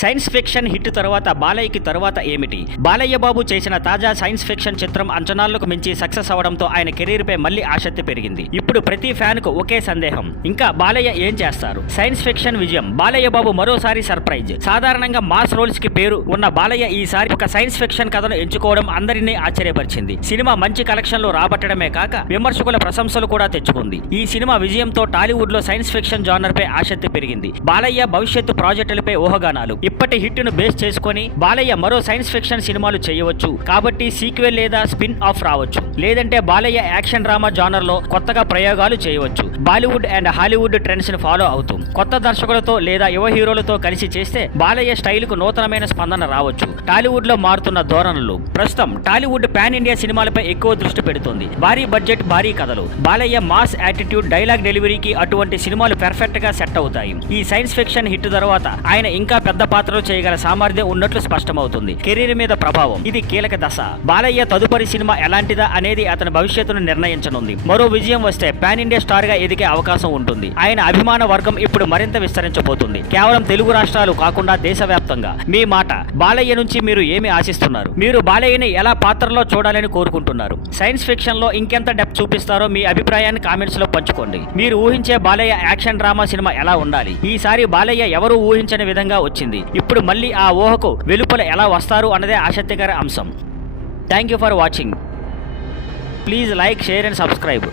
Science fiction hit తర్వాత బాలయ్యకి తర్వాత ఏమిటి? బాలయ్య బాబు చేసిన తాజా సైన్స్ ఫిక్షన్ చిత్రం అంచనాలకు మించి సక్సెస్ అవడంతో ఆయన కెరీర్ పై మళ్లీ ఆసక్తి పెరిగింది. ఇప్పుడు ప్రతి ఫ్యాన్ కు ఒకే సందేహం, ఇంకా బాలయ్య ఏం చేస్తారు? సైన్స్ ఫిక్షన్ విజయం, బాలయ్య బాబు మరోసారి సర్ప్రైజ్. సాధారణంగా మాస్ రోల్స్ కి పేరు ఉన్న బాలయ్య ఈసారి ఒక సైన్స్ ఫిక్షన్ కథను ఎంచుకోవడం అందరినీ ఆశ్చర్యపరిచింది. సినిమా మంచి కలెక్షన్లు రాబట్టడమే కాక విమర్శకుల ప్రశంసలు కూడా తెచ్చుకుంది. ఈ సినిమా విజయంతో టాలీవుడ్ లో సైన్స్ ఫిక్షన్ జానర్ పై ఆసక్తి పెరిగింది. బాలయ్య భవిష్యత్తు ప్రాజెక్టులపై ఊహాగానాలు. ఇప్పటి హిట్ ను బేస్ చేసుకుని బాలయ్య మరో సైన్స్ ఫిక్షన్ సినిమాలు చేయవచ్చు కాబట్టి సీక్వెల్ లేదా స్పిన్ ఆఫ్ రావచ్చు. లేదంటే బాలయ్య యాక్షన్ డ్రామా జానర్ లో కొత్తగా ప్రయోగాలు చేయవచ్చు. బాలీవుడ్ అండ్ హాలీవుడ్ ట్రెండ్స్ ని ఫాలో అవుతూ కొత్త దర్శకులతో లేదా యువ హీరోలతో కలిసి చేస్తే బాలయ్య స్టైల్ కు నూతనమైన స్పందన రావచ్చు. టాలీవుడ్ లో మారుతున్న ధోరణులు. ప్రస్తుతం టాలీవుడ్ పాన్ ఇండియా సినిమాలపై ఎక్కువ దృష్టి పెడుతోంది. భారీ బడ్జెట్, భారీ కథలు. బాలయ్య మాస్ యాటిట్యూడ్, డైలాగ్ డెలివరీకి అటువంటి సినిమాలు పెర్ఫెక్ట్ గా సెట్ అవుతాయి. ఈ సైన్స్ ఫిక్షన్ హిట్ తర్వాత ఆయన ఇంకా పెద్ద పాత్రలు చేయగల సామర్థ్యం ఉన్నట్లు స్పష్టమవుతుంది. కెరీర్ మీద ప్రభావం. ఇది కీలక దశ. బాలయ్య తదుపరి సినిమా ఎలాంటిదా అనేది అతని భవిష్యత్తును నిర్ణయించనుంది. మరో విజయం వస్తే పాన్ ఇండియా స్టార్ గా ఎదిగే అవకాశం ఉంటుంది. ఆయన అభిమాన వర్గం ఇప్పుడు మరింత విస్తరించబోతుంది. కేవలం తెలుగు రాష్ట్రాలు కాకుండా దేశవ్యాప్తంగా. మీ మాట, బాలయ్య నుంచి మీరు ఏమి ఆశిస్తున్నారు? మీరు బాలయ్యని ఎలా పాత్రలో చూడాలని కోరుకుంటున్నారు? సైన్స్ ఫిక్షన్ లో ఇంకెంత డెప్త్ చూపిస్తారో మీ అభిప్రాయాన్ని కామెంట్స్ లో పంచుకోండి. మీరు ఊహించే బాలయ్య యాక్షన్ డ్రామా సినిమా ఎలా ఉండాలి? ఈసారి బాలయ్య ఎవరూ ఊహించని విధంగా వచ్చింది. ఇప్పుడు మళ్ళీ ఆ ఊహకు వెలుపల ఎలా వస్తారు అన్నదే ఆసక్తికర అంశం. Thank you for watching. Please like, share and subscribe.